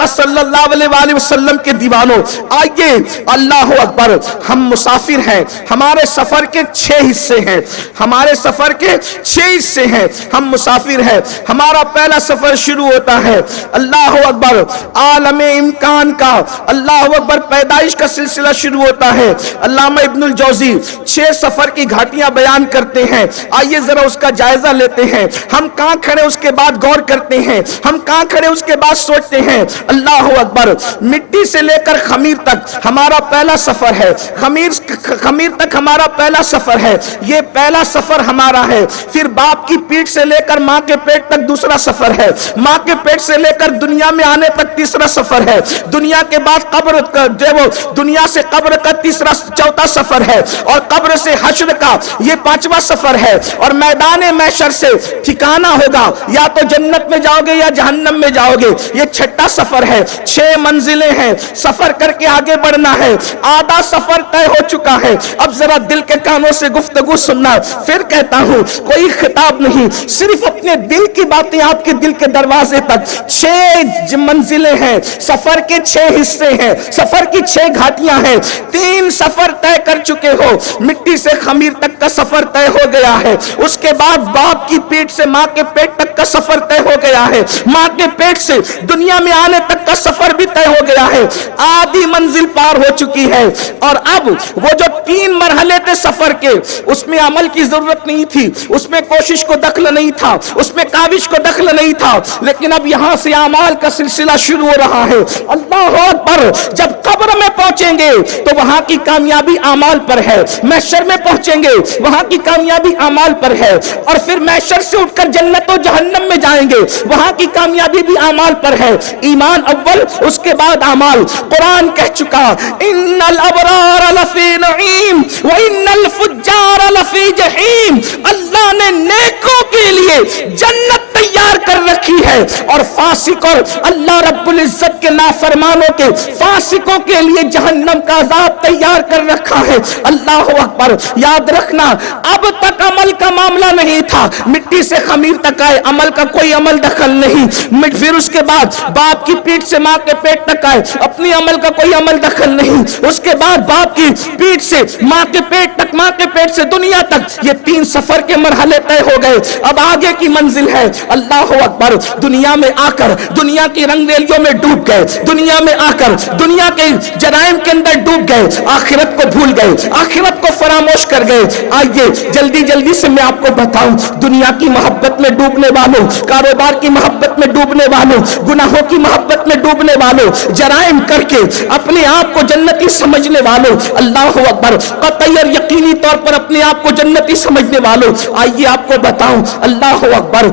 آقا صلی اللہ علیہ وآلہ وسلم کے دیوانوں، آئیے اللہ اکبر، ہم مسافر ہیں، ہمارے سفر کے 6 حصے ہیں، ہمارے سفر کے 6 حصے ہیں، ہم مسافر ہیں۔ ہمارا پہلا سفر شروع ہوتا ہے اللہ اکبر عالم امکان کا، اللہ اکبر پیدائش کا سلسلہ شروع ہوتا ہے۔ علامہ ابن الجوزی 6 سفر کی گھاٹیاں بیان کرتے ہیں، آئیے ذرا اس کا جائزہ لیتے ہیں۔ ہم کہاں کھڑے اس کے بعد غور کرتے ہیں، ہم کہاں کھڑے اس کے بعد سوچتے ہیں۔ اللہ اکبر، مٹی سے لے کر خمیر تک ہمارا پہلا سفر ہے، خمیر تک ہمارا پہلا سفر ہے، یہ پہلا سفر ہمارا ہے۔ پھر باپ کی پیٹھ سے لے کر ماں کے پیٹ تک دوسرا سفر ہے، ماں کے پیٹ سے لے کر دنیا میں آنے تک تیسرا سفر ہے، دنیا کے بعد قبر کا دنیا سے قبر کا چوتھا سفر ہے، اور قبر سے حشر کا یہ 5واں سفر ہے، اور میدان محشر سے ٹھکانہ ہوگا، یا تو جنت میں جاؤ گے یا جہنم میں جاؤ گے، یہ 6واں سفر ہے۔ 6 منزلیں ہیں، سفر کر کے آگے بڑھنا ہے، آدھا سفر طے ہو چکا ہے۔ اب ذرا دل کے کانوں سے گفتگو سننا، پھر کہتا ہوں کوئی خطاب نہیں، صرف اپنے دل کی باتیں آپ کے دل کے دروازے تک۔ 6 منزلیں ہیں، سفر کے 6 حصے ہیں، سفر کی 6 گھاٹیاں ہیں۔ 3 سفر طے کر چکے ہو، مٹی سے خمیر تک کا سفر طے ہو گیا ہے، اس کے بعد باپ کی پیٹ سے ماں کے پیٹ تک کا سفر طے ہو گیا ہے، ماں کے پیٹ سے دنیا میں آنے تک کا سفر بھی طے ہو گیا ہے، آدھی منزل پار ہو چکی ہے۔ اور اب وہ جو 3 مرحلے تھے سفر کے، اس میں عمل کی ضرورت نہیں تھی، اس میں کوشش کو دخل نہیں تھا، اس میں کاوش کو دخل نہیں تھا، لیکن اب یہاں سے اعمال کا سلسلہ شروع ہو رہا ہے۔ اللہ اکبر، جب قبر میں پہنچیں گے تو وہاں کی کامیابی اعمال پر ہے، محشر میں پہنچیں گے وہاں کی کامیابی اعمال پر ہے، اور پھر محشر سے اٹھ کر جنت و جہنم میں جائیں گے وہاں کی کامیابی بھی اعمال پر ہے۔ ایمان اول، اس کے بعد اعمال۔ قرآن کہہ چکا ان الابرار لفی نعیم وان الفجار لفی جحیم، اللہ نے نیکوں کے لیے جنت تیار کر رکھی ہے، اور فاسق اور اللہ رب العزت کے نافرمانوں کے فاسقوں کے لیے جہنم کا عذاب تیار کر رکھا ہے۔ اللہ اکبر، یاد رکھنا اب تک عمل کا معاملہ نہیں تھا، مٹی سے خمیر تک آئے، عمل کا کوئی عمل دخل نہیں، پھر اس کے بعد باپ کی پیٹ سے ماں کے پیٹ تک آئے، اپنی عمل کا کوئی عمل دخل نہیں، اس کے بعد باپ کی پیٹ سے ماں کے پیٹ تک، ماں کے پیٹ سے دنیا تک، یہ 3 سفر کے مرحلے طے ہو گئے۔ اب آگے کی منزل ہے اللہ اکبر، دنیا میں آ کر دنیا کی رنگ ریلیوں میں ڈوب گئے، دنیا میں آ کر دنیا کے جرائم کے اندر ڈوب گئے، آخرت کو بھول گئے، آخرت کو فراموش کر گئے۔ آئیے جلدی جلدی سے میں آپ کو بتاؤں، دنیا کی محبت میں ڈوبنے والوں، کاروبار کی محبت میں ڈوبنے والوں، گناہوں کی محبت میں ڈوبنے والوں، جرائم کر کے اپنے آپ کو جنتی سمجھنے والوں، اللہ اکبر، قطعی اور یقینی طور پر اپنے آپ کو جنتی سمجھنے والوں، آئیے آپ کو بتاؤں اللہ اکبر،